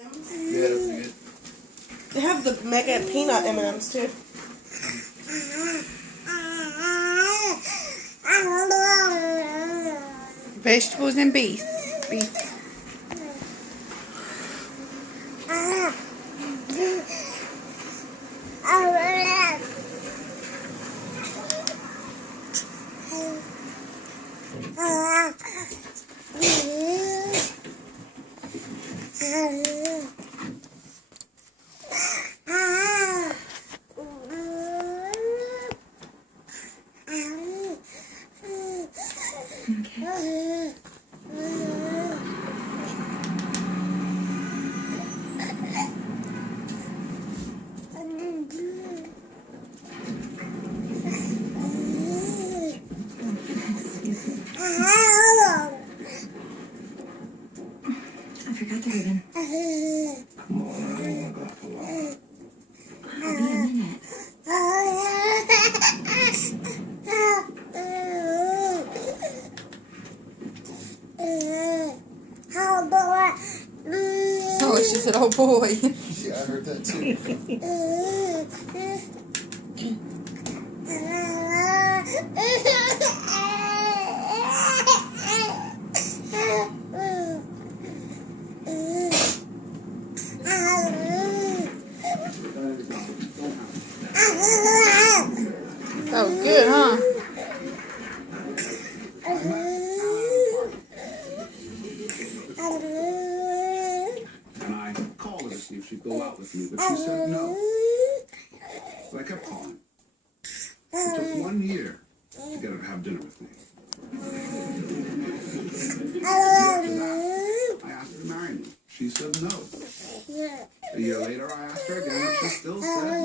Yeah, that's good. They have the mega peanut M&Ms too. Vegetables and beef. Okay. I forgot the ribbon. Come on, I don't want to go for long. I'll be a minute. Oh, she said, oh boy. Yeah, I heard that too. That was good, huh? And I called her to see if she'd go out with me, but she said no. So I kept calling. It took 1 year to get her to have dinner with me. After that, I asked her to marry me. She said no. A year later, I asked her again, and she still said